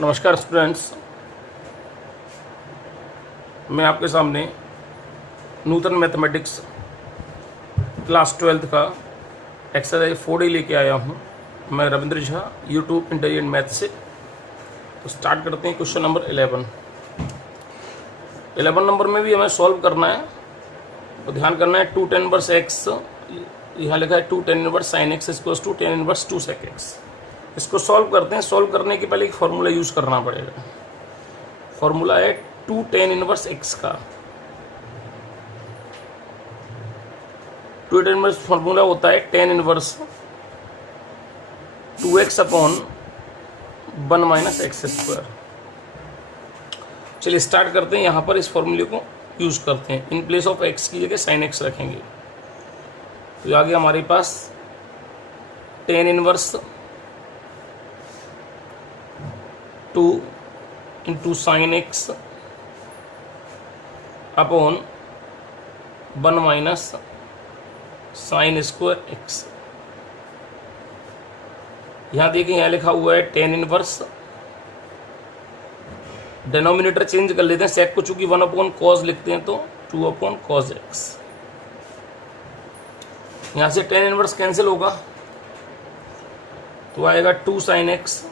नमस्कार स्टूडेंट्स, मैं आपके सामने नूतन मैथमेटिक्स क्लास 12th का एक्सरसाइज 4D लेके आया हूँ। मैं Ravindra Jha, YouTube intelligent math से। तो स्टार्ट करते हैं क्वेश्चन नंबर 11 नंबर में भी हमें सॉल्व करना है। तो ध्यान करना है 2 tan इनवर्स x, यहाँ लिखा है 2 tan inverse sin x equals to tan inverse 2 sec x। इसको सॉल्व करते हैं। सॉल्व करने के पहले एक फॉर्मूला यूज़ करना पड़ेगा। फॉर्मूला है 2 tan इनवर्स x का। 2 tan इनवर्स फॉर्मूला होता है tan inverse 2x upon 1 minus x square. चलिए स्टार्ट करते हैं। यहाँ पर इस फॉर्मूले को यूज़ करते हैं। इन प्लेस ऑफ x की जगह sin x रखेंगे। तो आगे हमारे पास tan inverse 2 into sine x upon 1 minus sine square x. यहाँ देखिए, यहाँ लिखा हुआ है tan इनवर्स। डिनोमिनेटर चेंज कर लेते हैं। सेक को चूंकि 1 अपॉन कॉज लिखते हैं तो 2 अपॉन कॉज एक्स। यहाँ से tan इनवर्स कैंसिल होगा तो आएगा 2 साइन एक्स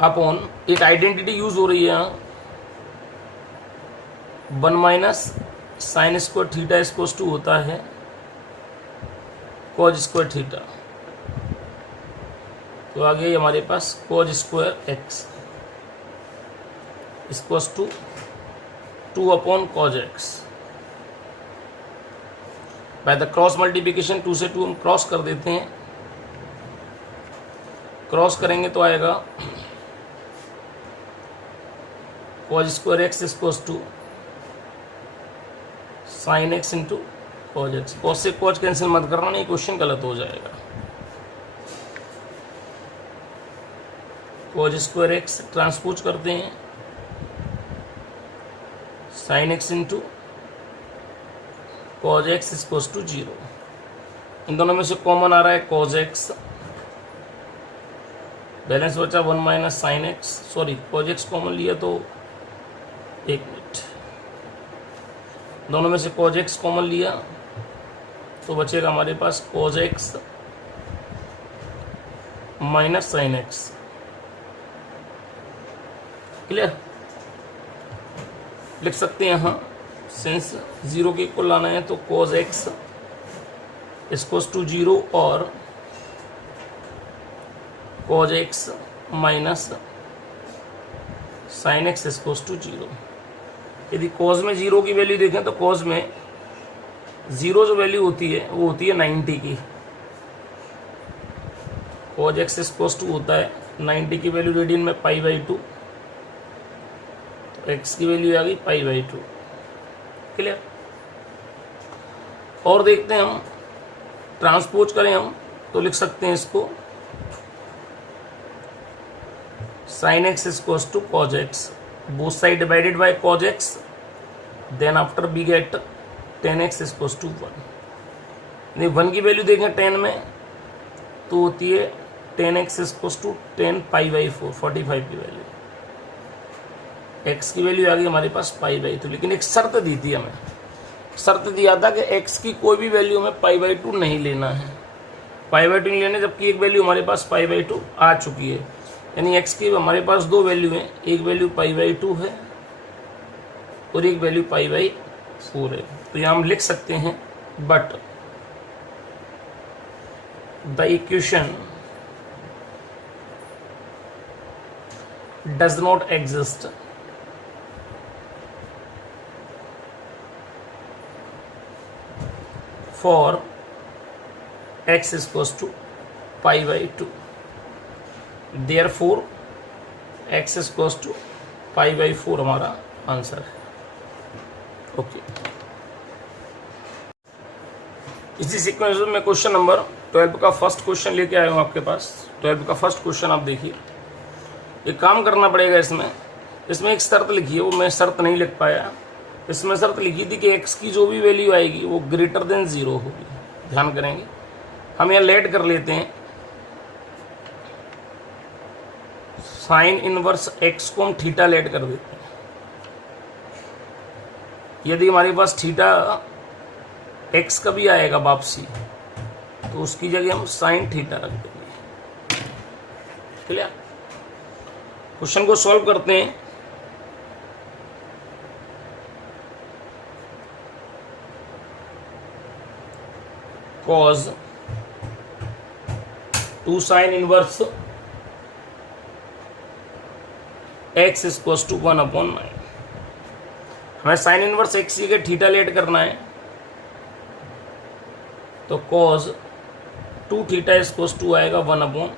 अपॉन, एक आइडेंटिटी यूज हो रही है यहाँ, 1 minus sine square theta equals to होता है कॉज स्क्वायर थीटा। तो आगे हमारे पास cos square x equals to 2 upon cos x. By the cross multiplication 2 से 2 हम क्रॉस कर देते हैं। क्रॉस करेंगे तो आएगा cos square x equals to sine X into cos x. Cos से कॉज कैंसिल मत करना, नहीं क्वेश्चन गलत हो जाएगा। कॉज स्क्वायर एक्स ट्रांसपोज करते हैं sine X into cos X equals to 0। इन दोनों में से कॉमन आ रहा है कॉज एक्स, बैलेंस बचा 1 minus sine x. Sorry, cos x common लिया तो एक मिनट, दोनों में से कॉज एक्स कॉमन लिया तो बचेगा हमारे पास cos x minus sine x. Clear? लिख सकते हैं यहाँ, सिंस 0 के इक्वल लाना है तो कॉज एक्स इक्वल्स टू 0 और cos x minus sine X equals to 0। यदि कॉज में 0 की वैल्यू देखें तो कॉज में 0 जो वैल्यू होती है वो होती है 90 की। कॉज एक्स इक्वल्स टू होता है 90 की वैल्यू रेडियन में π/2, तो एक्स की वैल्यू आ गई π/2। क्लियर? और देखते हैं हम, ट्रांसपोज करें हम तो लिख सकते हैं इसको sin x equals to cos x, both side divided by cos x, then after we get tan x equals to 1। नहीं, 1 की वैल्यू देखें tan में तो होती है tan x equals to tan π/4, 45 की वैल्यू। x की वैल्यू आ गई हमारे पास π/2। लेकिन एक शर्त दी थी हमें, शर्त दिया था कि x की कोई भी वैल्यू हमें π/2 नहीं लेना है। π/2 नहीं लेना, जबकि एक वैल्यू हमारे पास π/2 आ चुकी है। यानी x की हमारे पास 2 वैल्यू हैं, एक वैल्यू π/2 है और एक वैल्यू π/4 है। तो यहाँ हम लिख सकते हैं but the equation does not exist for x equals to π/2। Therefore x equals to π/4 हमारा आंसर है। ओके, इसी सीक्वेंस में क्वेश्चन नंबर 12 का फर्स्ट क्वेश्चन लेके आया हूँ आपके पास। 12 का फर्स्ट क्वेश्चन आप देखिए। एक काम करना पड़ेगा, इसमें एक शर्त लिखी है, वो मैं शर्त नहीं लिख पाया। इसमें शर्त लिखी थी कि x की जो भी वैल्यू आएगी वो ग्रेटर देन 0 होगी। ध्यान करेंगे, हम यहाँ लेट कर लेते हैं साइन इनवर्स एक्स को हम थीटा लेट कर देते हैं। यदि हमारे पास थीटा एक्स का भी आएगा वापसी, तो उसकी जगह हम साइन थीटा रख देंगे। क्लियर? क्वेश्चन को सॉल्व करते हैं। Cos 2 sine inverse X equal to 1/9। हमें साइन इनवर्स एक्स के थीटा लेट करना है, तो कॉज 2 थीटा इक्वल टू आएगा 1/9।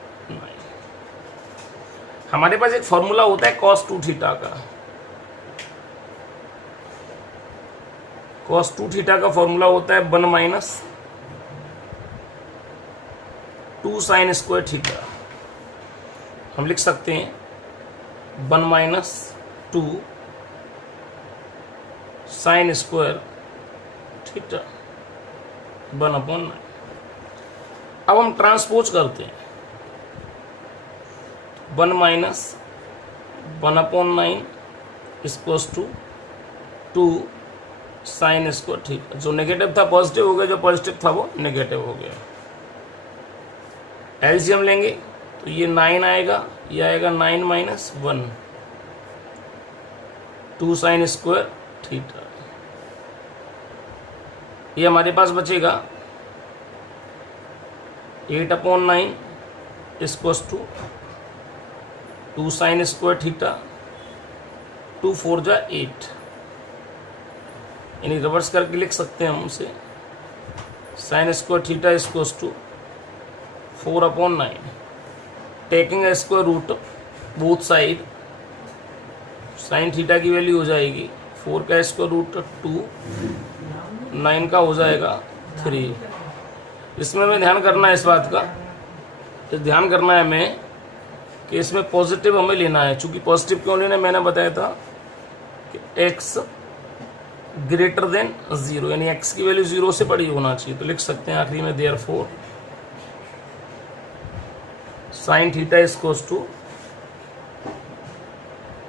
हमारे पास एक फॉर्मूला होता है कॉस 2 थीटा का। कॉस 2 थीटा का फॉर्मूला होता है 1 माइनस 2 साइन स्क्वायर थीटा। हम लिख सकते हैं 1 माइनस 2 साइन स्क्वायर थीटा 1/9। अब हम ट्रांसपोज करते हैं। 1 माइनस 1/9 equals to 2 sine square theta. जो नेगेटिव था पॉजिटिव हो गया, जो पॉजिटिव था वो नेगेटिव हो गया। एलसीएम लेंगे तो ये 9 आएगा, ये आएगा 9 माइनस 1 2 साइन स्क्वायर थीटा। ये हमारे पास बचेगा 8/9 equals to 2 sine square theta 2 4 जा 8। यानी रिवर्स करके लिख सकते हैं हम उसे sine square theta equals to 4/9 taking a square root both side. Sine theta की वैल्यू हो जाएगी 4 का स्क्वायर रूट 2, 9 का हो जाएगा 3। इसमें हमें ध्यान करना है इस बात का, तो ध्यान करना है हमें कि इसमें पॉजिटिव हमें लेना है। चूंकि पॉजिटिव क्यों लेना है मैंने बताया था कि x ग्रेटर देन 0, यानी x की वैल्यू 0 से बड़ी होना चाहिए। तो लिख सकते हैं आखिरी में therefore sine theta equals to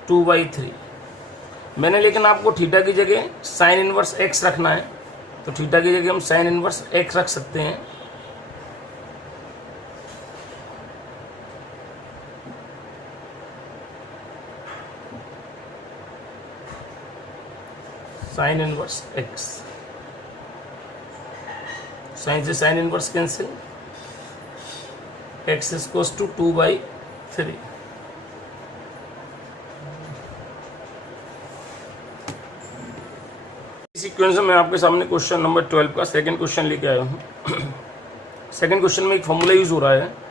2/3। मैंने लेकिन आपको थीटा की जगह साइन इनवर्स x रखना है, तो थीटा की जगह हम साइन इनवर्स x रख सकते हैं। साइन इनवर्स x, साइन से sine inverse cancel, x equals to 2/3। Sequence में मैं आपके सामने क्वेश्चन नंबर 12 का सेकंड क्वेश्चन लेके आया हूँ। सेकंड क्वेश्चन में एक फॉर्मूला यूज हो रहा है।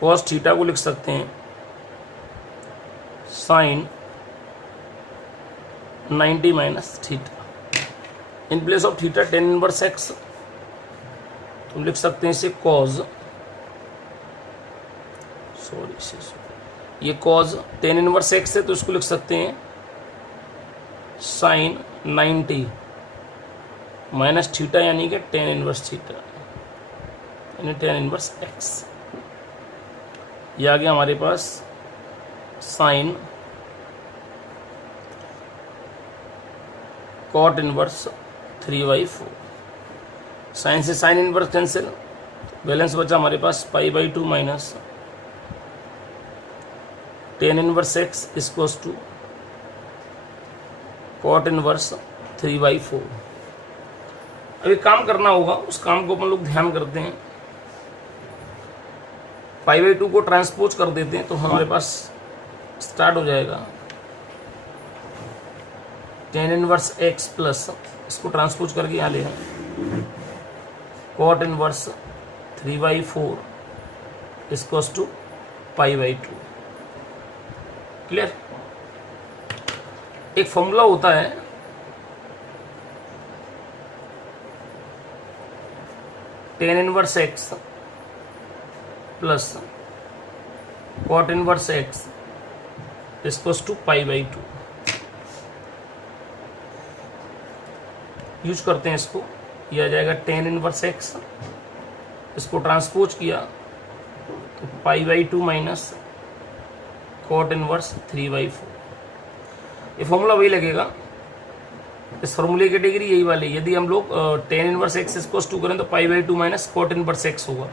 कॉस थीटा को लिख सकते हैं sine 90 minus theta. In place of theta tan inverse x तो लिख सकते हैं इसे कॉज, ये कॉज tan इनवर्स x है तो इसको लिख सकते हैं साइन 90 माइनस थीटा, यानी कि tan इनवर्स थीटा, यानी tan इनवर्स x। ये आ गया हमारे पास साइन कॉट इनवर्स 3/4। साइन से साइन इनवर्स कैंसिल, बैलेंस बचा हमारे पास π/2 minus tan inverse x equals to cot inverse 3/4। अभी काम करना होगा, उस काम को अपन लोग ध्यान करते हैं। π/2 को ट्रांसपोज कर देते हैं तो हमारे पास स्टार्ट हो जाएगा tan इनवर्स x प्लस, इसको ट्रांसपोज करके यहाँ ले आए cot inverse 3/4 equals to π/2। Clear? एक फॉर्मूला होता है tan inverse x plus cot inverse x equals to π/2। Use करते हैं इसको। ये आ जाएगा टेन इनवर्स एक्स, इसको ट्रांसपोज किया तो pi by two minus cot inverse 3/4। ये फॉर्मूला वही लगेगा, इस फॉर्मूले की डिग्री यही वाली। यदि हम लोग टेन इनवर्स एक्स इसको टू करें तो pi by two minus cot inverse x होगा।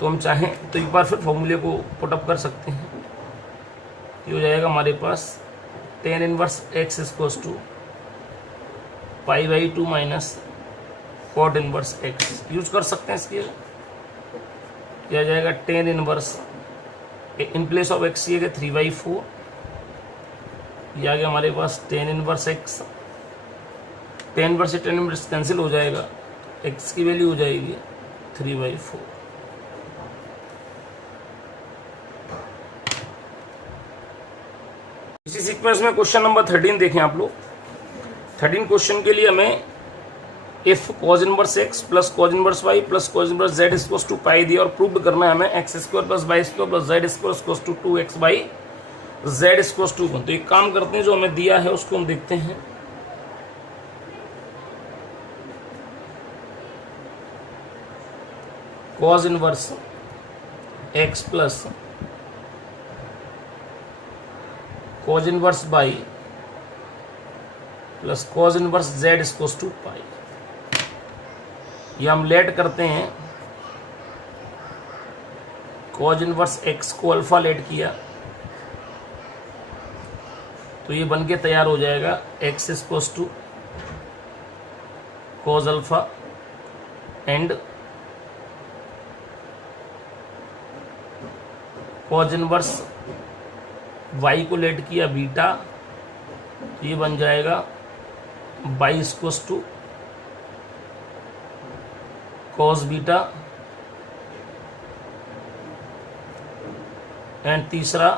तो हम चाहें तो एक बार फिर फॉर्मूले को पुटअप कर सकते हैं। ये हो जाएगा हमारे पास tan inverse x equals to pi by two minus cot inverse x use कर सकते हैं इसके। ये आ जाएगा tan inverse in place of x ये 3/4। ये आ गया हमारे पास tan inverse x, tan inverse से टेन इनवर्स कैंसिल हो जाएगा, एक्स की वैल्यू हो जाएगी 3/4। इसी सीक्वेंस में क्वेश्चन नंबर 13 देखें आप लोग। 13 क्वेश्चन के लिए हमें if cos inverse x plus cos inverse y plus cos inverse z equals to pi दिया और प्रूव करना है हमें x square plus y square plus z square equals to 2x by z equals to 1। तो एक काम करते हैं, जो हमें दिया है उसको हम देखते हैं। Cos inverse x plus cos inverse y plus cos inverse z equals to pi. ये हम लेट करते हैं, कॉज इनवर्स एक्स को अल्फा लेट किया तो ये बन के तैयार हो जाएगा x equals to cos alpha and cos inverse y को लेट किया बीटा, तो ये बन जाएगा y equals to cos beta and तीसरा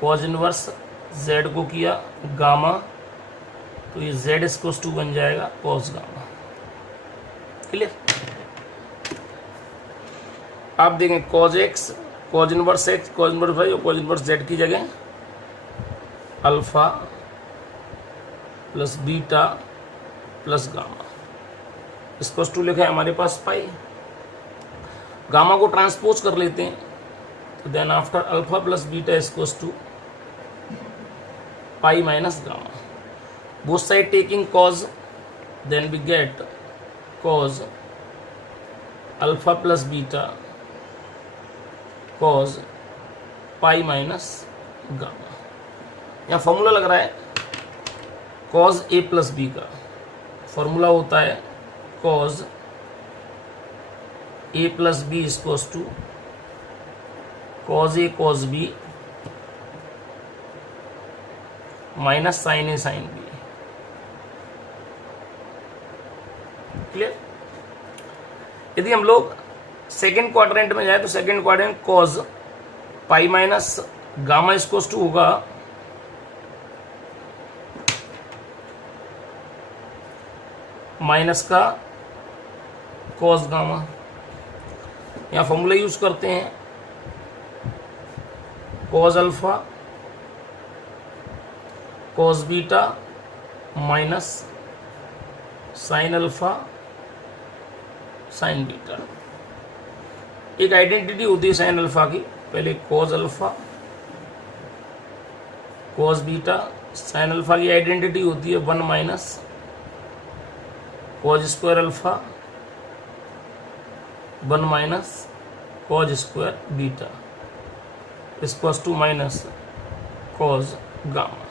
कॉज इनवर्स जेड को किया गामा, तो ये जेड इक्वल्स टू बन जाएगा कॉस गामा। क्लियर? आप देखें cos x, cos inverse x, cos inverse y और कॉज इनवर्स जेड की जगह alpha plus beta plus gamma इसको टू लिखा है हमारे पास पाई। गामा को ट्रांसपोज कर लेते हैं, तो then after alpha plus beta equals to pi minus gamma. Both side taking cos, then we get cos alpha plus beta cos pi minus gamma. यहाँ फॉर्मूला लग रहा है कॉज ए प्लस बी का। Formula होता है cos a plus b equals to cos a cos b minus sine a sine b. Clear? यदि हम लोग सेकेंड क्वाड्रेंट में जाए तो second quadrant cos pi minus gamma equals to होगा माइनस का कॉस गामा। यहाँ फॉर्मूला यूज करते हैं cos alpha cos beta minus sine alpha sine beta. एक आइडेंटिटी होती है साइन अल्फा की, पहले cos alpha cos beta. Sine alpha की आइडेंटिटी होती है 1 minus cos square alpha 1 minus cos square beta equals to minus cos gamma.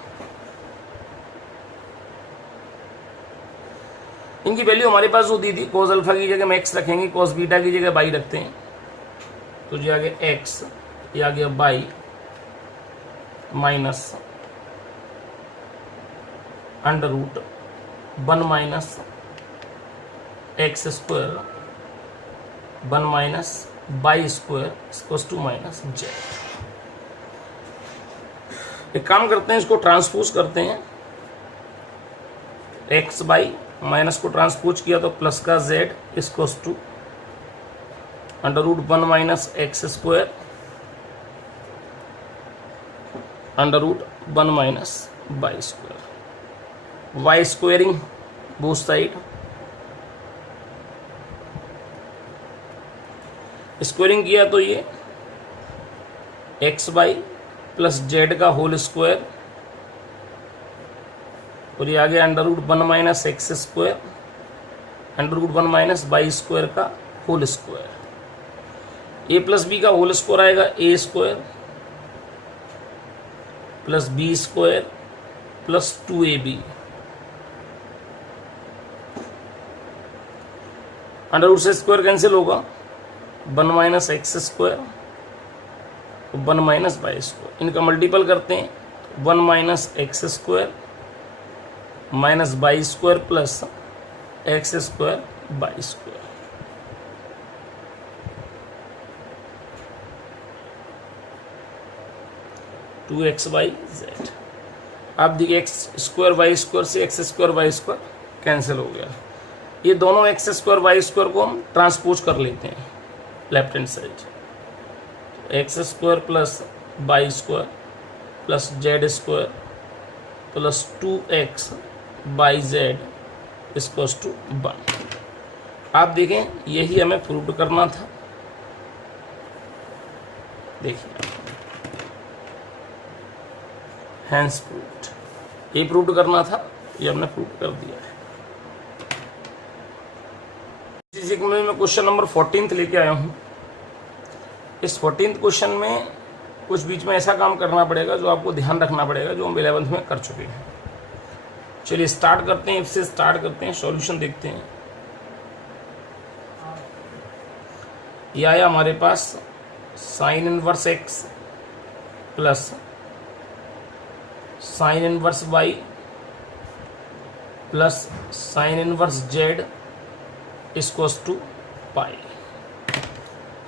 इनकी value हमारे पास जो दी थी, कॉज अल्फा की जगह हम एक्स रखेंगे, कॉज बीटा की जगह बाई रखते हैं, तो ये आ गया एक्स, ये आ गया y minus under root 1 minus x square 1 minus y square equals to minus z. एक काम करते हैं, इसको ट्रांसपोज करते हैं, एक्स बाई माइनस को ट्रांसपोज किया तो प्लस का z equals to under root 1 minus x square under root 1 minus y square. By squaring both side squaring किया तो ये एक्स वाई प्लस जेड का होल स्क्वायर और ये आ गया under root 1 minus x square under root 1 minus y square का whole square. A plus b का होल स्क्वायर आएगा a square plus b square plus 2ab under root से square cancel होगा 1 minus x square 1 minus y square. इनका multiple करते हैं 1 minus x square minus y square plus x square y square. Two x y z. आप देखिए x square y square से x square y square cancel हो गया। ये दोनों एक्स स्क्वायर वाई स्क्वायर को हम ट्रांसपोज कर लेते हैं left hand side. X square plus y square plus z square plus 2x by z equals to 1। आप देखें यही हमें प्रूव करना था। देखिए हैंस प्रूव्ड, ये प्रूव करना था, ये हमने प्रूव कर दिया है। इसी में मैं क्वेश्चन नंबर 14 लेके आया हूं। इस 14 क्वेश्चन में कुछ बीच में ऐसा काम करना पड़ेगा जो आपको ध्यान रखना पड़ेगा, जो हम 11th में कर चुके हैं। चलिए स्टार्ट करते हैं, इससे स्टार्ट करते हैं, सॉल्यूशन देखते हैं। ये आया हमारे पास sine inverse x plus sine inverse y plus sine inverse z equals to pi.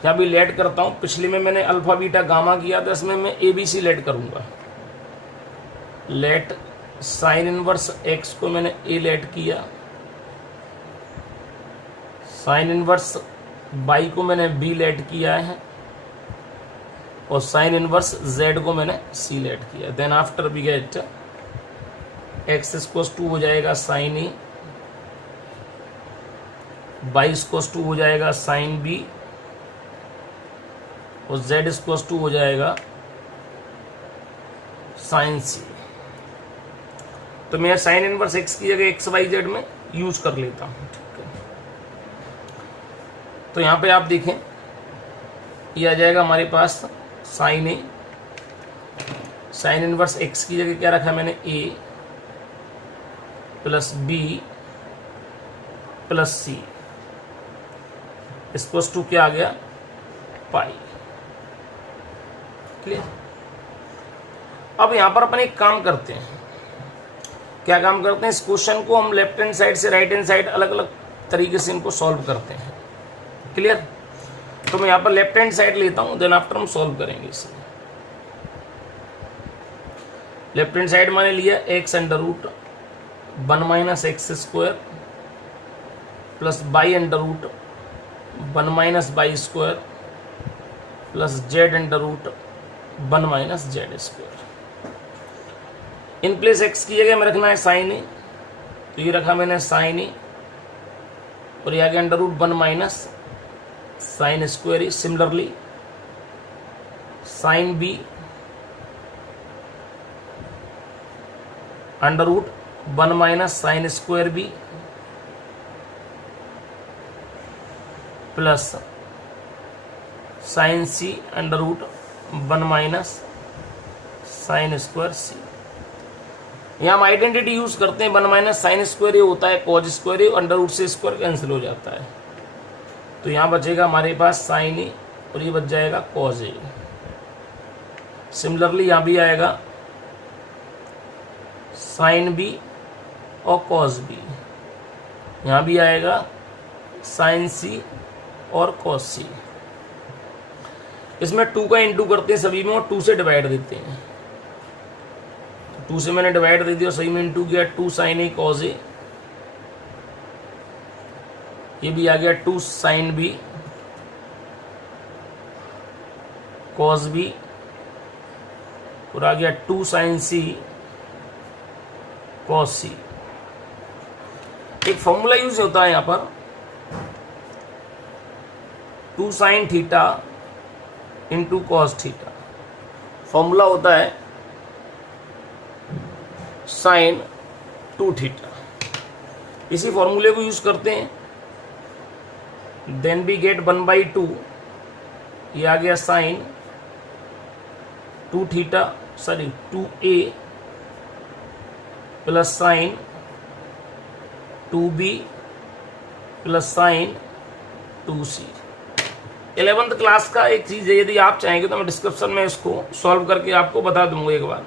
यहाँ भी लेट करता हूँ। पिछले में मैंने अल्फा बीटा गामा किया था, इसमें मैं ए बी सी लेट करूँगा। लेट साइन इनवर्स एक्स को मैंने ए लेट किया, साइन इनवर्स बाई को मैंने बी लेट किया है और साइन इनवर्स जेड को मैंने सी लेट किया। Then after we get x equals to हो जाएगा sine a, y equals to हो जाएगा साइन बी और z इक्वल्स टू हो जाएगा साइन सी। तो मैं साइन इनवर्स x की जगह एक्स वाई जेड में यूज कर लेता हूं। ठीक है, तो यहां पे आप देखें ये आ जाएगा हमारे पास sine a, sine inverse x की जगह क्या रखा मैंने a plus b plus c equals to क्या आ गया पाई। क्लियर। अब यहां पर अपन एक काम करते हैं। क्या काम करते हैं? इस क्वेश्चन को हम लेफ्ट हैंड साइड से राइट हैंड साइड अलग अलग तरीके से इनको सॉल्व करते हैं। क्लियर। तो मैं यहां पर लेफ्ट हैंड साइड लेता हूं, देन आफ्टर हम सॉल्व करेंगे इसे। लेफ्ट हैंड साइड मैंने लिया x under root 1 minus x square plus y under root 1 minus y square plus z under root 1 minus z square. In place x की जगह में रखना है साइन ए, तो ये रखा मैंने साइन ए और ये आगे under root 1 minus sine square a. Similarly sine b under root 1 minus sine square b plus sine c under root 1 minus sine square c. यहाँ हम आइडेंटिटी यूज करते हैं। 1 माइनस साइन स्क्वायर ये होता है कॉज स्क्वायर ए, under root से square cancel हो जाता है, तो यहाँ बचेगा हमारे पास साइन ए और ये बच जाएगा कॉज ए। सिमिलरली यहाँ भी आएगा साइन बी और कॉज बी, यहाँ भी आएगा साइन सी और कॉस सी। इसमें 2 का इंटू करते हैं सभी में और 2 से डिवाइड देते हैं। 2 से मैंने डिवाइड दे दिया, सही में इंटू किया 2 साइन ए कॉज ए, ये भी आ गया 2 साइन बी कॉस बी और आ गया 2 साइन सी कॉस सी। एक फॉर्मूला यूज होता है यहाँ पर 2 sine theta into cos theta. Formula होता है साइन 2 थीटा। इसी फॉर्मूले को यूज करते हैं, देन वी गेट 1/2, ये आ गया sine 2 theta, sorry 2a plus sine 2b plus sine 2c। 11th class का एक चीज़ है, यदि आप चाहेंगे तो मैं डिस्क्रिप्शन में इसको सॉल्व करके आपको बता दूंगा एक बार,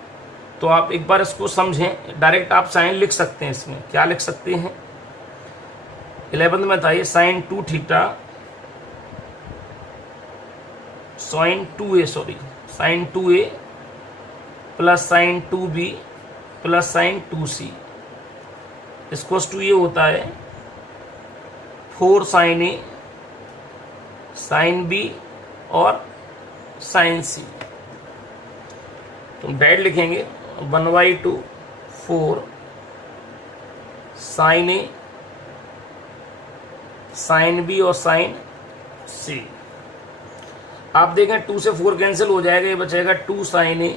तो आप एक बार इसको समझें। डायरेक्ट आप साइन लिख सकते हैं, इसमें क्या लिख सकते हैं 11th में था ये sine 2 theta sine 2a plus sine 2b plus sine 2c इसको टू ये होता है 4 साइन a साइन b और साइन c। तो डायरेक्ट लिखेंगे 1/2 4 साइन a साइन b और साइन c। आप देखें 2 से 4 कैंसिल हो जाएगा, ये बचेगा 2 साइन a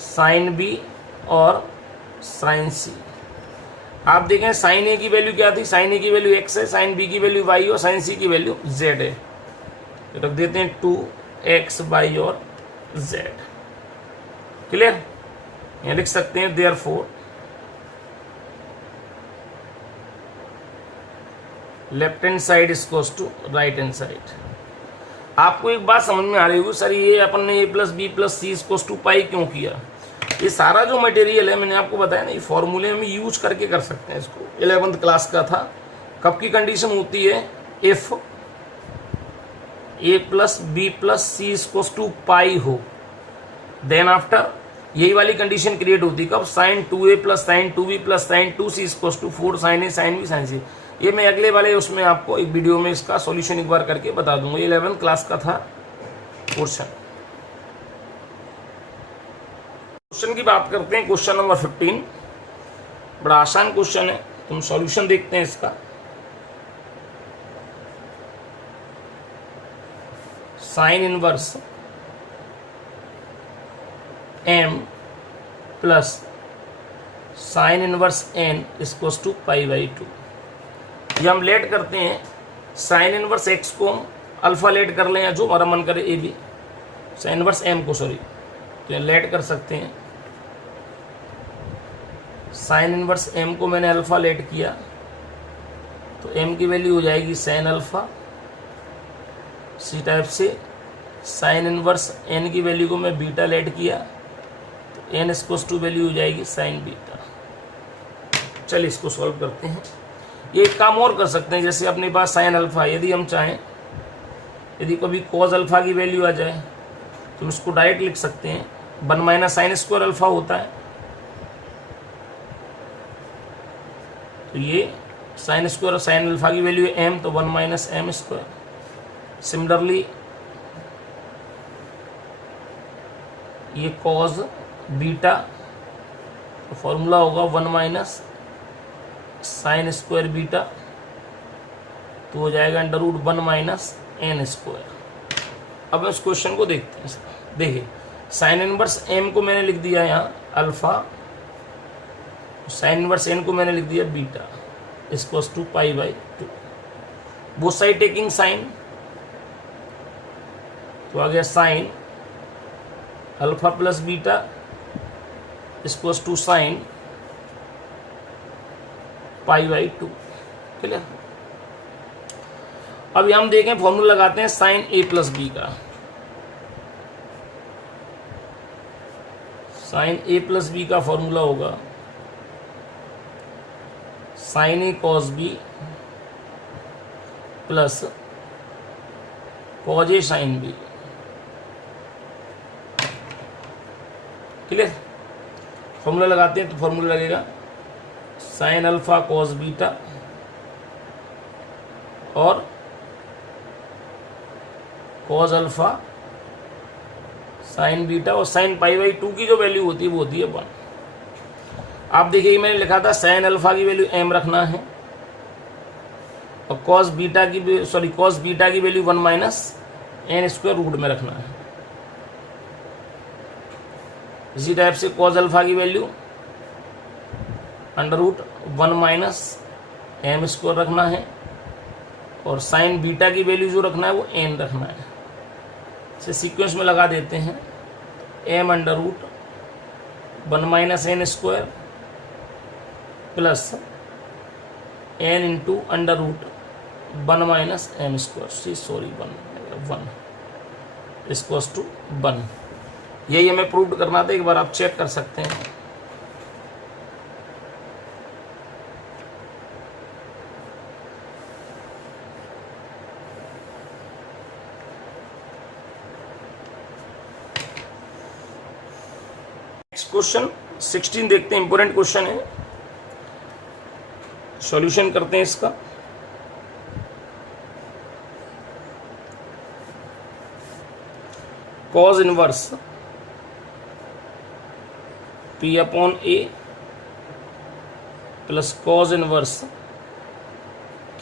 साइन b और साइन c। आप देखें साइन a की वैल्यू क्या थी, साइन a की वैल्यू x है, साइन b की वैल्यू y और साइन c की वैल्यू z है। तो रख देते हैं 2x y और z। क्लियर? यहाँ लिख सकते हैं therefore left hand side is equals to right hand side. आपको एक बात समझ में आ रही होगी, सर ये अपन ने a plus b plus c equals to pi क्यों किया? ये सारा जो मटेरियल है मैंने आपको बताया ना, ये फॉर्मूले में यूज करके कर सकते हैं इसको। 11th क्लास का था। कब की कंडीशन होती है? If a plus b plus c equals to pi हो, देन आफ्टर यही वाली कंडीशन क्रिएट होती है कब? Sine 2a plus sine 2b plus sine 2c equals to 4 sine a sine b sine c। ये मैं अगले वाले उसमें आपको एक वीडियो में इसका सॉल्यूशन एक बार करके बता दूंगा। ये 11th क्लास का था पोर्शन। क्वेश्चन की बात करते हैं, क्वेश्चन नंबर 15। बड़ा आसान क्वेश्चन है, तुम सॉल्यूशन देखते हैं इसका। Sine inverse m plus sine inverse n equals to π/2। ये हम लेट करते हैं, साइन इनवर्स x को हम अल्फा लेट कर लें या जो हमारा मन करे, a b sine inverse m को, सॉरी, तो ये लेट कर सकते हैं। साइन इनवर्स m को मैंने अल्फा लेट किया तो m की वैल्यू हो जाएगी साइन अल्फा। सी टाइप से साइन इनवर्स n की वैल्यू को मैं बीटा लेट किया तो n इक्वल्स टू वैल्यू हो जाएगी साइन बीटा। चलिए इसको सॉल्व करते हैं। ये एक काम और कर सकते हैं, जैसे अपने पास साइन अल्फा, यदि हम चाहें, यदि कभी कॉज अल्फा की वैल्यू आ जाए तो इसको डायरेक्ट लिख सकते हैं 1 माइनस साइन स्क्वायर अल्फा होता है। तो ये साइन स्क्वायर और साइन अल्फा की वैल्यू है m, तो 1 माइनस एम स्क्वायर। सिमिलरली ये कॉज बीटा, तो फॉर्मूला होगा 1 माइनस साइन स्क्वायर बीटा, तो हो जाएगा √1 माइनस एन स्क्वायर। अब इस क्वेश्चन को देखते हैं। देखिए साइन इनवर्स m को मैंने लिख दिया यहाँ अल्फा, साइन इनवर्स n को मैंने लिख दिया beta equals to π/2। Both side taking sine, तो आ गया sine alpha plus beta equals to sine π/2। Clear? अब हम देखें, फॉर्मूला लगाते हैं साइन a प्लस बी का। साइन a प्लस बी का फॉर्मूला होगा sine a cos b plus cos a sine b. Clear? Formula लगाते हैं तो फॉर्मूला लगेगा साइन अल्फा कॉस बीटा और कॉस अल्फा साइन बीटा, और साइन π/2 की जो वैल्यू होती है वो होती है 1। आप देखिए मैंने लिखा था साइन अल्फा की वैल्यू m रखना है और कॉस बीटा की value 1 minus n square root में रखना है। इसी टाइप से कॉस अल्फा की value under root 1 minus m square रखना है, और साइन बीटा की वैल्यू जो रखना है वो एन रखना है। इसे सीक्वेंस में लगा देते हैं। M under root 1 minus n square plus n into under root 1 minus m square 1 equals to 1। यही हमें प्रूव करना था, एक बार आप चेक कर सकते हैं। नेक्स्ट क्वेश्चन 16 देखते हैं, इंपॉर्टेंट क्वेश्चन है, सॉल्यूशन करते हैं इसका। Cos inverse P upon A plus cos inverse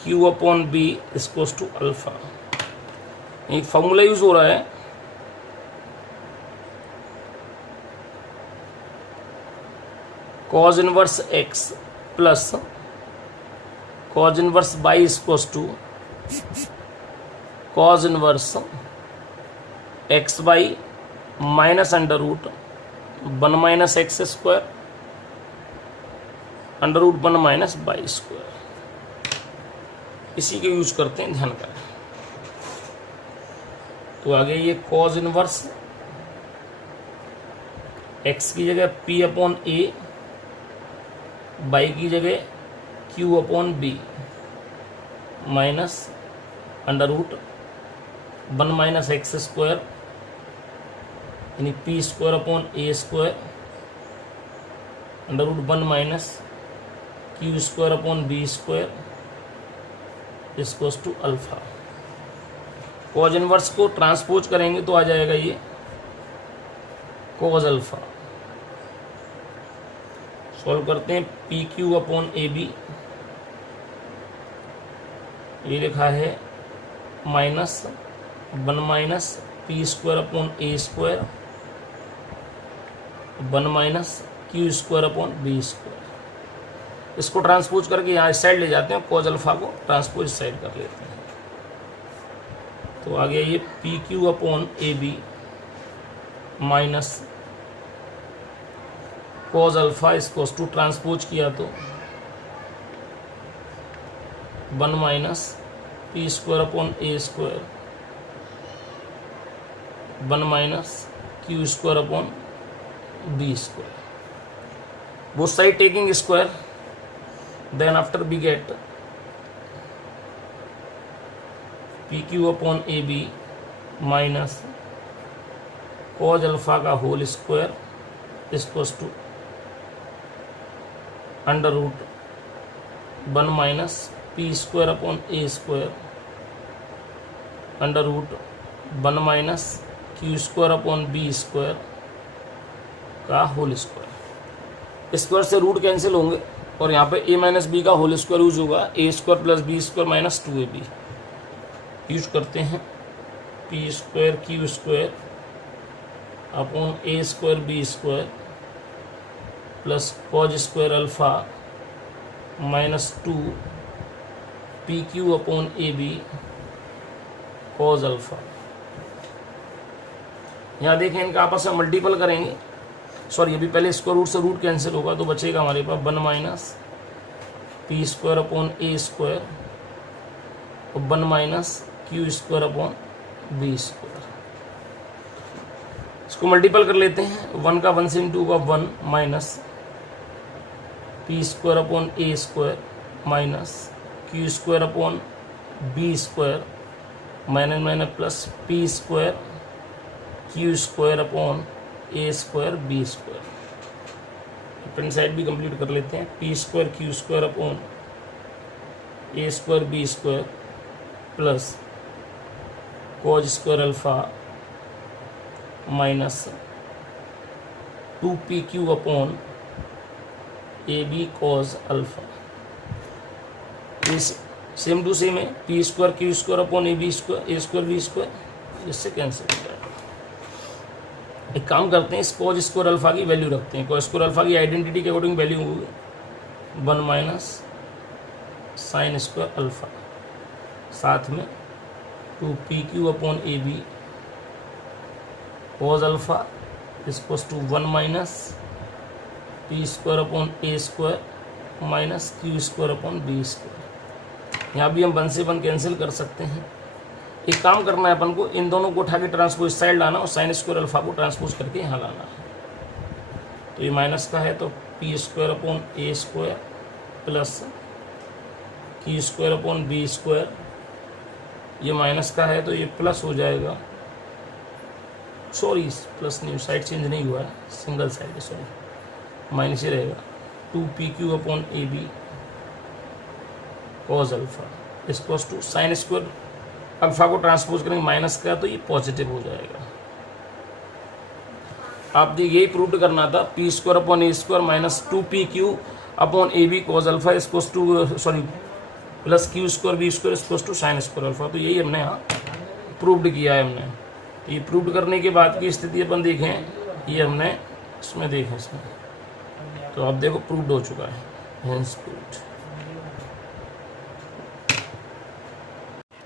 Q upon B equals to alpha. एक फॉर्मूला यूज हो रहा है, cos inverse X plus cos inverse Y equals to cos inverse XY minus under root 1 minus x square under root 1 minus y square. इसी के use करते हैं, ध्यान करें। तो आगे ये कॉज इनवर्स एक्स की जगह P अपॉन A, वाई की जगह Q upon B minus under root 1 minus x square यानी P square upon A square under root 1 minus Q square upon B square equals to alpha. Cos inverse को transpose करेंगे तो आ जाएगा ये cause alpha. Solve करते हैं। PQ upon AB ये लिखा है minus 1 minus P square upon A square 1 minus Q square upon B square. इसको ट्रांसपोज करके यहाँ इस साइड ले जाते हैं, कॉज अल्फा को ट्रांसपोज इस साइड कर लेते हैं। तो आ गया ये PQ upon AB minus cos alpha equals to transpose किया तो 1 minus P square upon A square 1 minus Q square upon B square. Both side taking square, then after we get PQ upon AB minus cos alpha का whole square equals to under root 1 minus P square upon A square under root 1 minus Q square upon B square का whole square. Square से root cancel होंगे और यहाँ पे a minus b का whole square use होगा, a square plus b square minus 2ab use करते हैं। P square Q square upon A square B square plus cos square alpha minus 2 PQ upon AB cos alpha. यहाँ देखें इनका आपस में multiple करेंगे, sorry अभी पहले स्क्वायर रूट से रूट कैंसिल होगा तो बचेगा हमारे पास 1 minus P square upon A square और 1 minus Q square upon B square. इसको मल्टीपल कर लेते हैं। 1 का 1 से इंटू का 1 minus P square upon A square minus Q square upon B square minus minus plus P square Q square upon A square B square. Front side भी complete कर लेते हैं। P square Q square upon A square B square plus cos square alpha minus 2PQ upon AB cos alpha. इस same to same है, P square Q square upon A B square, A square b square, इससे cancel हो जाएगा। एक काम करते हैं, इस कॉज स्क्वायर अल्फा की वैल्यू रखते हैं। कॉज स्क्वायर अल्फा की आइडेंटिटी के अकॉर्डिंग वैल्यू होगी 1 माइनस साइन स्क्वायर अल्फा, साथ में 2pq upon A b cos alpha equals to 1 minus p square upon a square minus q square upon b square. यहाँ भी हम 1 से 1 कैंसिल कर सकते हैं। एक काम करना है अपन को, इन दोनों को उठा के ट्रांसपोज साइड लाना और साइन स्क्वायर अल्फा को ट्रांसपोज करके यहाँ लाना है। तो ये माइनस का है तो p square upon a square plus q square upon b square, ये माइनस का है तो ये प्लस हो जाएगा, सॉरी प्लस नहीं, साइड चेंज नहीं हुआ है, सिंगल साइड है, सॉरी माइनस ही रहेगा, 2pq upon A b cos alpha equals to sine square alpha को ट्रांसपोज करेंगे माइनस का तो ये पॉजिटिव हो जाएगा। आप यही प्रूव करना था, p square upon a square minus 2pq upon A b cos alpha equals to sorry plus q square b square equals to sine square alpha. तो यही हमने यहाँ प्रूव्ड किया है हमने। ये प्रूव्ड करने के बाद की स्थिति अपन देखें, ये हमने इसमें देखें इसमें, तो आप देखो प्रूव्ड हो चुका है, हेंस प्रूव्ड।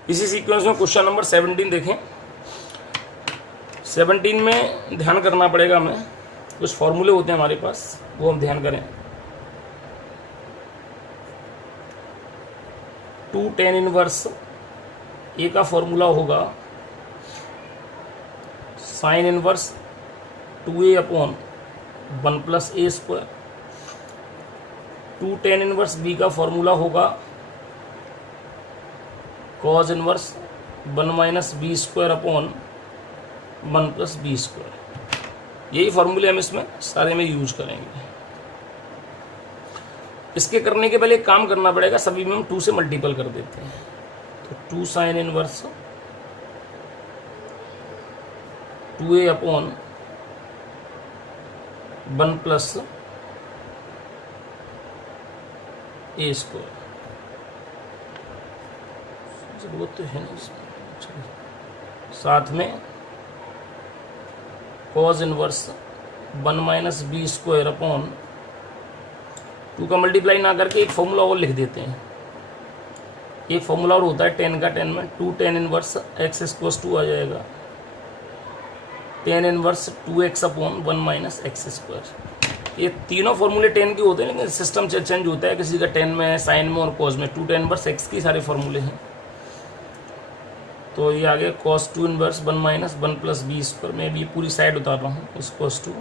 इसी सीक्वेंस में क्वेश्चन नंबर 17 देखें। 17 में ध्यान करना पड़ेगा हमें, कुछ फॉर्मूले होते हैं हमारे पास, वो हम ध्यान करें। 2 tan इनवर्स ए का फॉर्मूला होगा sine inverse 2a upon 1 plus a square. 2 tan inverse b का फॉर्मूला होगा cos inverse 1 minus b square upon 1 plus b square. यही फॉर्मूले हम इसमें सारे में यूज करेंगे। इसके करने के पहले एक काम करना पड़ेगा, सभी में हम 2 से मल्टीपल कर देते हैं। तो 2 sine inverse 2a upon 1 plus a square, जरूरत तो है नहीं इसमें, साथ में cos inverse 1 minus b square upon 2 का मल्टीप्लाई ना करके एक फॉर्मूला और लिख देते हैं। एक फॉर्मूला और होता है tan का, tan में 2 tan inverse x equals to आ जाएगा tan inverse 2x upon 1 minus x square. ये तीनों फॉर्मूले tan के होते हैं, लेकिन सिस्टम से चेंज होता है, किसी का tan में है, साइन में और कॉज में। 2 tan इनवर्स x की सारे फॉर्मूले हैं। तो ये आगे cos 2 inverse 1 minus 1 plus b square, मैं भी पूरी साइड उतार रहा हूँ, equals to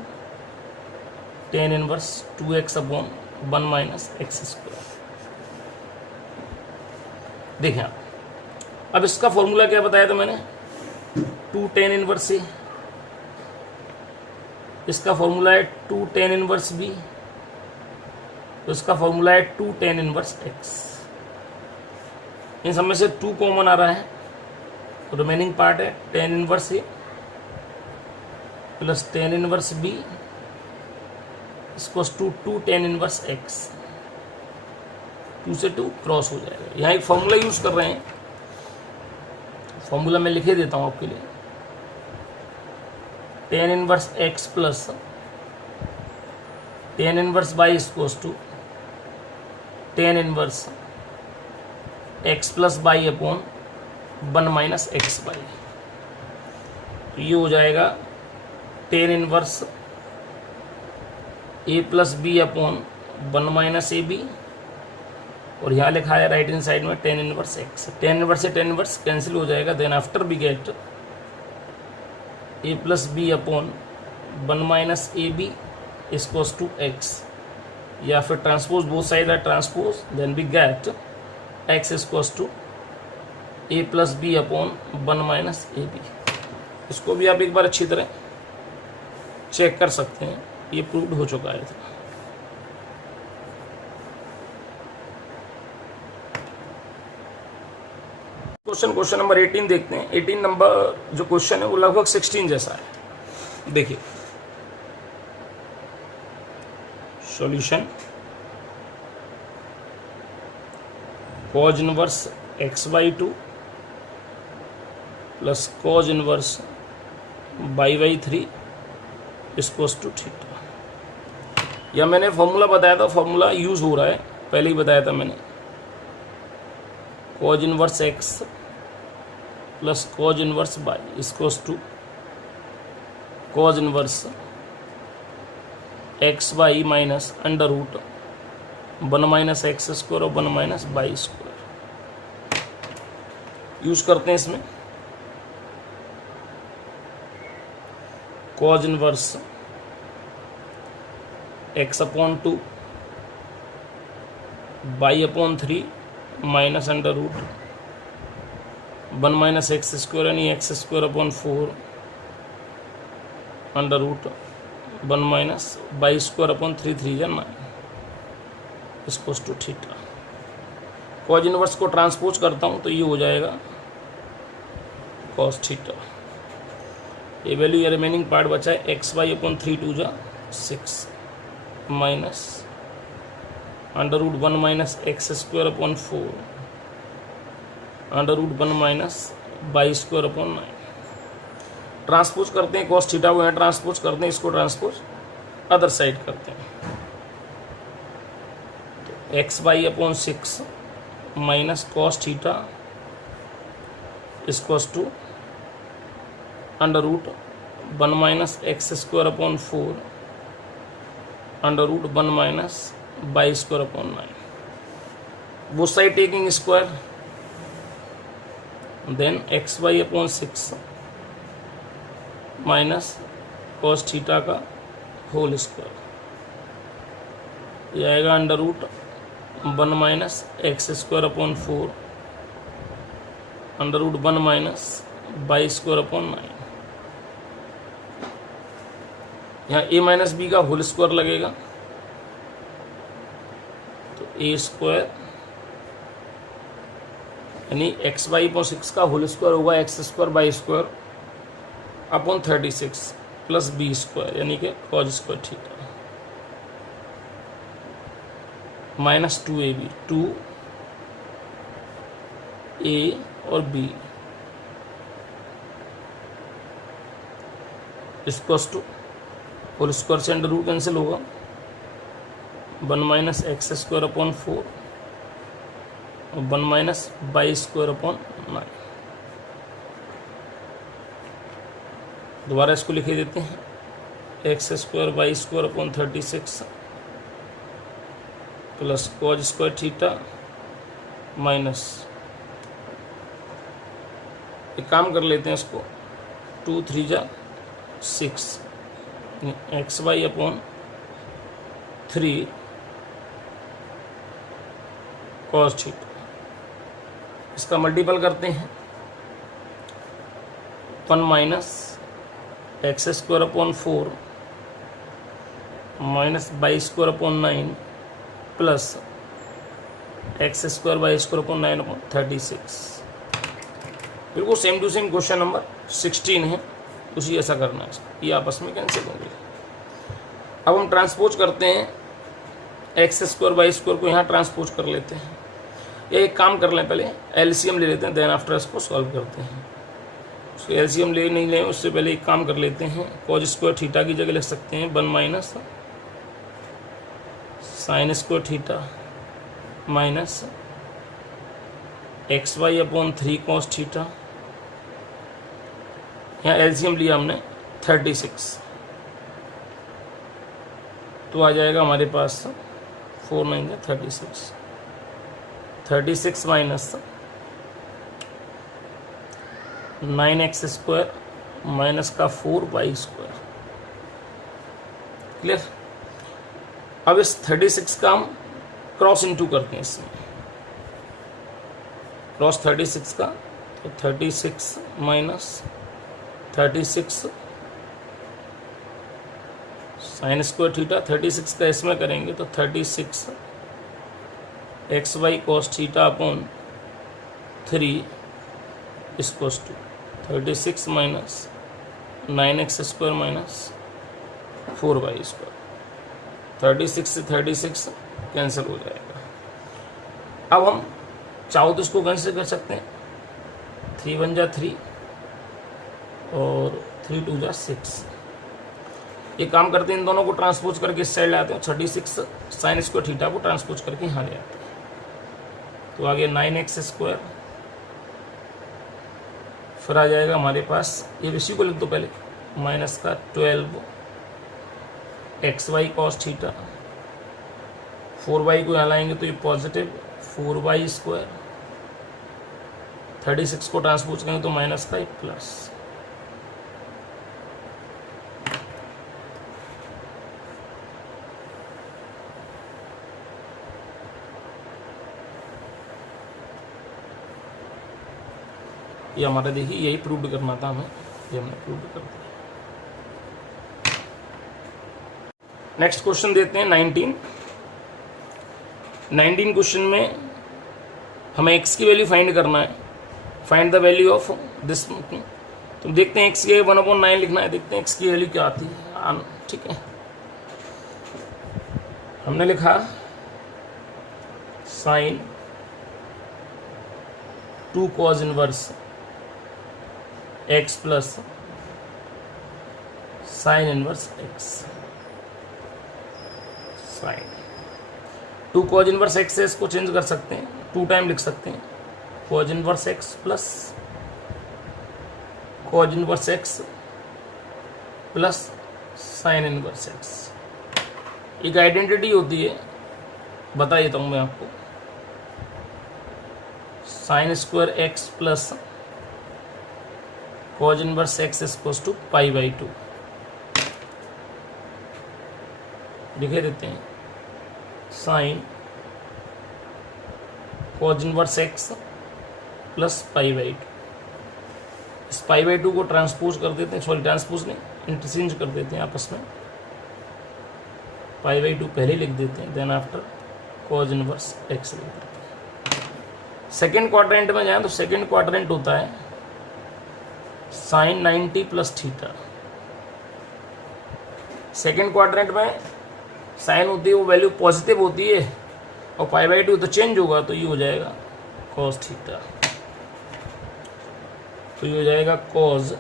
tan inverse 2x upon 1 minus x square. देखें आप, अब इसका फॉर्मूला क्या बताया था मैंने, 2 tan इनवर्स ए, इसका फॉर्मूला है 2 tan इनवर्स बी, तो इसका फॉर्मूला है 2 tan इनवर्स एक्स। इन सब में से 2 कॉमन आ रहा है, तो रिमेनिंग पार्ट है tan inverse a plus tan inverse b equals to 2 tan inverse x. 2 से 2 क्रॉस हो जाएगा। यहाँ एक फॉर्मूला यूज कर रहे हैं, फॉर्मूला मैं लिखे देता हूँ आपके लिए, tan inverse x plus tan inverse y equals to tan inverse x plus y upon 1 minus x y. तो ये हो जाएगा tan inverse a plus b upon 1 minus a b, और यहाँ लिखा है राइट हैंड साइड में tan inverse x. tan inverse से tan इनवर्स कैंसिल हो जाएगा। Then after we get a plus b upon 1 minus a b equals to x, या फिर transpose both side are transpose, then we get x equals to a plus b upon 1 minus a b. इसको भी आप एक बार अच्छी तरह check कर सकते हैं, ये प्रूव्ड हो चुका है। क्वेश्चन नंबर 18 देखते हैं। 18 नंबर जो क्वेश्चन है वो लगभग 16 जैसा है। देखिए solution, cos inverse x/2 plus cos inverse y/3 equals to theta. या मैंने फॉर्मूला बताया था, फॉर्मूला यूज हो रहा है, पहले ही बताया था मैंने, cos inverse x plus cos inverse y equals to cos inverse xy minus under root 1 minus x square और 1 माइनस वाई स्क्वायर यूज करते हैं इसमें। Cos inverse x/2 y/3 minus under root 1 minus x square यानी x²/4 under root 1 minus y²/3 3 या 9 equals to theta. Cos inverse को transpose करता हूँ तो ये हो जाएगा कॉस थीटा। ये वैल्यू या रिमेनिंग पार्ट बचा है xy/3 2 जा 6 minus under root 1 minus x²/4 under root 1 minus y²/9। Transpose करते हैं कॉस थीटा को, यहाँ ट्रांसपोज करते हैं, इसको ट्रांसपोज अदर साइड करते हैं। तो xy/6 minus cos theta equals to under root 1 minus x²/4 under root 1 minus y²/9। Both side taking square, then xy/6 minus cos theta का होल स्क्वायर, यह आएगा under root 1 minus x²/4 under root 1 minus y²/9। यहाँ a minus b का whole square लगेगा तो a² यानी xy/6 का whole square होगा x²y²/36 प्लस b² यानी कि cause square theta minus 2ab 2a और b equals to whole square से अंडर रूट कैंसिल होगा 1 माइनस x²/4 और 1 माइनस y²/9। दोबारा इसको लिखे देते हैं x²y²/36 plus cos square theta minus, एक काम कर लेते हैं इसको, 2 3 जा 6 xy/3 कॉस थीटा। इसका मल्टीपल करते हैं 1 minus x²/4 minus y²/9 plus x² y²/9/36। बिल्कुल same to same question number 16 है, उसी ऐसा करना है इसको, ये आपस में कैंसिल होंगे। अब हम ट्रांसपोज करते हैं x² y² को, यहाँ ट्रांसपोज कर लेते हैं। या एक काम कर लें, पहले एलसीएम ले लेते हैं, देन आफ्टर इसको सॉल्व करते हैं। उसको एलसीएम ले नहीं लें उससे पहले एक काम कर लेते हैं, कॉज स्क्वायर थीटा की जगह लिख सकते हैं 1 minus sine square theta minus xy/3 cos theta. यहाँ एलसीएम लिया हमने 36, तो आ जाएगा हमारे पास 4 9 36 माइनस 9x² माइनस का 4y²। क्लियर। अब इस 36 का हम क्रॉस इनटू करते हैं, इसमें क्रॉस 36 का, तो 36 माइनस 36 साइन स्क्वायर थीटा, 36 का इसमें करेंगे तो 36 xy cos theta upon 3 equals to 36 minus 9x² minus 4y²। 36 से 36 कैंसिल हो जाएगा। अब हम चाहो तो इसको कैंसिल कर सकते हैं, 3 1 जा 3 और 3 2 जा 6। ये काम करते हैं, इन दोनों को ट्रांसपोज करके इस साइड लाते हैं, 36 साइन स्क्वायर थीटा को ट्रांसपोज करके यहाँ ले आते हैं। तो आगे 9x², फिर आ जाएगा हमारे पास, ये इसी को लिख दो पहले, माइनस का 12xy cos थीटा, 4y को यहाँ लाएंगे तो ये पॉजिटिव 4y², 36 को ट्रांसपोज करेंगे तो माइनस का प्लस। ये हमारा देखिए यही प्रूव करना था हमें, ये हमने प्रूव कर दिया। नेक्स्ट क्वेश्चन देते हैं 19 क्वेश्चन में हमें x की वैल्यू फाइंड करना है, find the value of this. तो देखते हैं x की 1/9 लिखना है, देखते हैं x की वैल्यू क्या आती है। ठीक है, हमने लिखा sine 2 cos inverse x plus sine inverse x, sine 2 cos inverse x से इसको चेंज कर सकते हैं, 2 टाइम लिख सकते हैं, cos inverse x plus cos inverse x plus sine inverse x। एक आइडेंटिटी होती है, बता देता हूं मैं आपको, sine square x plus cos inverse x equals to π/2। लिखे देते हैं sine cos inverse x plus π/2। इस π/2 को ट्रांसपोज कर देते हैं, सॉरी ट्रांसपोज नहीं, इंटरचेंज कर देते हैं आपस में, π/2 पहले लिख देते हैं, then after cos inverse x लिख देते हैं। सेकेंड क्वाड्रेंट में जाएं तो सेकेंड क्वाड्रेंट होता है sine 90 plus theta. Second quadrant में साइन होती है वो वैल्यू पॉजिटिव होती है और π/2 तो चेंज होगा, तो ये हो जाएगा cos थीटा, तो ये हो जाएगा cos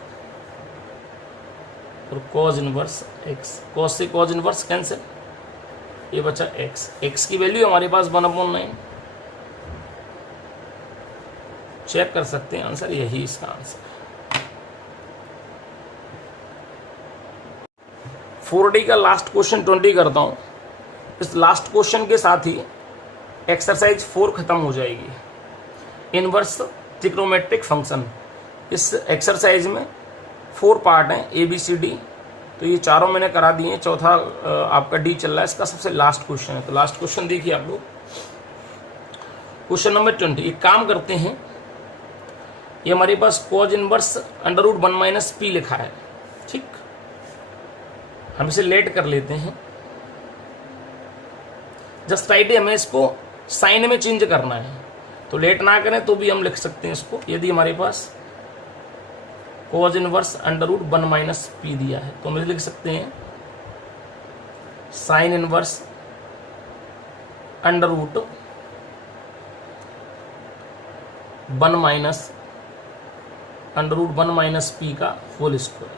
और cos इनवर्स x। cos से cos इनवर्स कैंसिल, ये बचा x की वैल्यू हमारे पास 1/9। चेक कर सकते हैं आंसर, यही इसका आंसर। 4D का लास्ट क्वेश्चन 20 करता हूं। इस लास्ट क्वेश्चन के साथ ही एक्सरसाइज 4 खत्म हो जाएगी। इनवर्स ट्रिग्नोमेट्रिक फंक्शन, इस एक्सरसाइज में 4 पार्ट हैं ABCD, तो ये चारों मैंने करा दिए हैं, चौथा आपका D चल रहा है, इसका सबसे लास्ट क्वेश्चन है। तो लास्ट क्वेश्चन देखिए आप लोग, क्वेश्चन नंबर 20। एक काम करते हैं, ये हमारे पास cos इनवर्स √1 - p लिखा है, ठीक, हम इसे लेट कर लेते हैं। जस्ट राइट, हमें इसको साइन में चेंज करना है, तो लेट ना करें तो भी हम लिख सकते हैं इसको। यदि हमारे पास cos इनवर्स √1 - p दिया है तो हम लिख सकते हैं साइन इनवर्स √1 - p का होल स्क्वायर,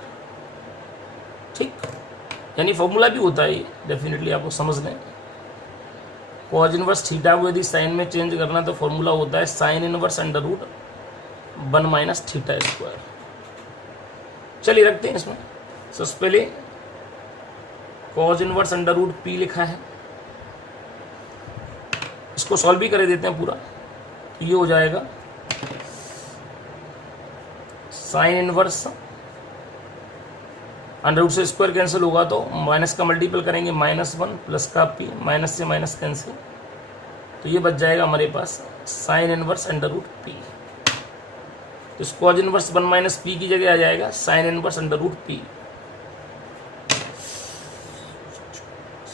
ठीक। यानी फॉर्मूला भी होता है, डेफिनेटली आपको समझ लें। cos इनवर्स थीटा को यदि साइन में चेंज करना तो फॉर्मूला होता है साइन इनवर्स √1 - थीटा स्क्वायर। चलिए रखते हैं इसमें। सबसे पहले cos इनवर्स √p लिखा है, इसको सॉल्व भी कर देते हैं पूरा, तो ये हो जाएगा साइन इनवर्स √ से स्क्वायर कैंसिल होगा तो माइनस का मल्टीपल करेंगे, -1 प्लस का p, माइनस से माइनस कैंसिल, तो ये बच जाएगा हमारे पास साइन इनवर्स √p। तो इस cos इनवर्स 1 - p की जगह आ जाएगा sine inverse √p,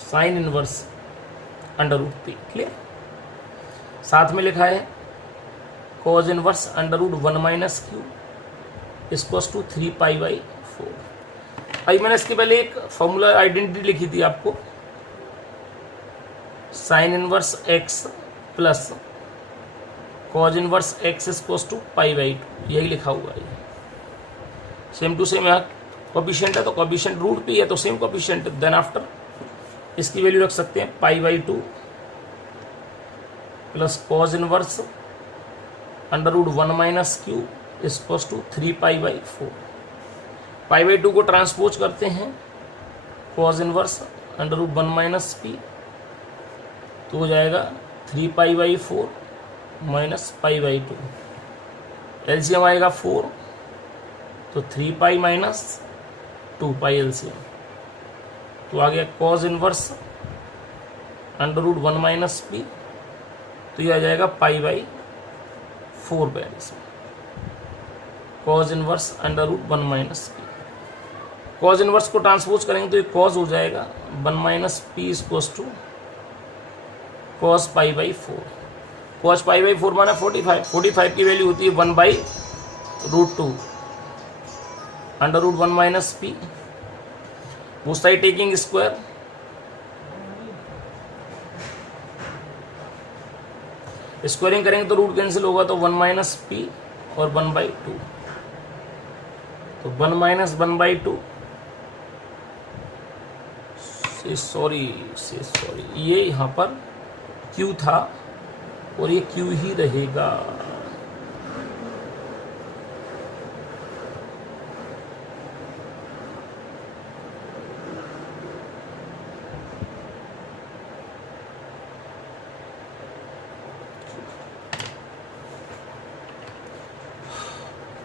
sine inverse √p। Clear. साथ में लिखा है cos inverse √1 - q equals to 3π/4। अभी मैंने इसके पहले एक फॉर्मूला आइडेंटिटी लिखी थी आपको, sine inverse x plus cos inverse x equals to pi by two, यही लिखा हुआ है। सेम टू सेम यहाँ कोफिशिएंट है तो कोफिशिएंट रूट पी है तो सेम कोफिशिएंट। देन आफ्टर इसकी वैल्यू रख सकते हैं pi by two plus cos inverse under root 1 minus q equals to 3 pi by 4। Pi by 2 को ट्रांसपोज करते हैं cos inverse under root 1 minus p, तो हो जाएगा 3 pi by 4 minus pi by 2। LCM आएगा 4 तो 3 पाई माइनस 2 पाई LCM, तो आ गया cos inverse under root 1 minus p, तो ये आ जाएगा पाई बाई 4 बैलेंस में। Cos inverse under root 1 minus p, cos inverse को ट्रांसपोज करेंगे तो ये कॉज हो जाएगा 1 minus p equals to cos pi by 4। Cos pi by 4 माना 45, 45 की वैल्यू होती है 1 by root 2 under root 1 minus p, both side taking square, squaring करेंगे तो रूट कैंसिल होगा तो 1 माइनस पी और 1 बाई 2, तो 1 माइनस 1 बाई 2 से सॉरी ये यहाँ पर Q था और ये Q ही रहेगा।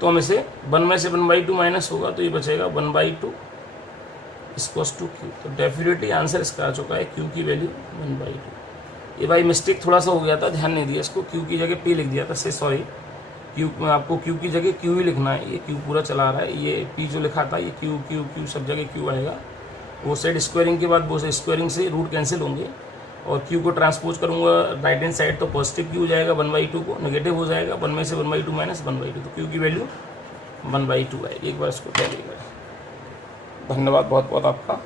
तो हम इसे 1 में से 1 बाई 2 माइनस होगा तो ये बचेगा 1 बाई 2 इक्वल्स टू Q। तो डेफिनेटली आंसर इसका आ चुका है Q की वैल्यू 1 बाई 2। ये भाई मिस्टेक थोड़ा सा हो गया था, ध्यान नहीं दिया इसको, Q की जगह P लिख दिया था, से सॉरी। Q में आपको Q की जगह Q ही लिखना है, ये Q पूरा चला रहा है, ये P जो लिखा था ये Q सब जगह Q आएगा। वो साइड स्क्वायरिंग के बाद वो स्क्वायरिंग से रूट कैंसिल होंगे और Q को ट्रांसपोज करूँगा राइट हैंड साइड तो पॉजिटिव Q हो जाएगा 1 बाई 2 को, नेगेटिव हो जाएगा 1 में से 1 बाई 2 माइनस 1 बाई 2, तो Q की वैल्यू 1 बाई 2 आएगी। एक बार इसको कह लीजिएगा। धन्यवाद बहुत बहुत आपका।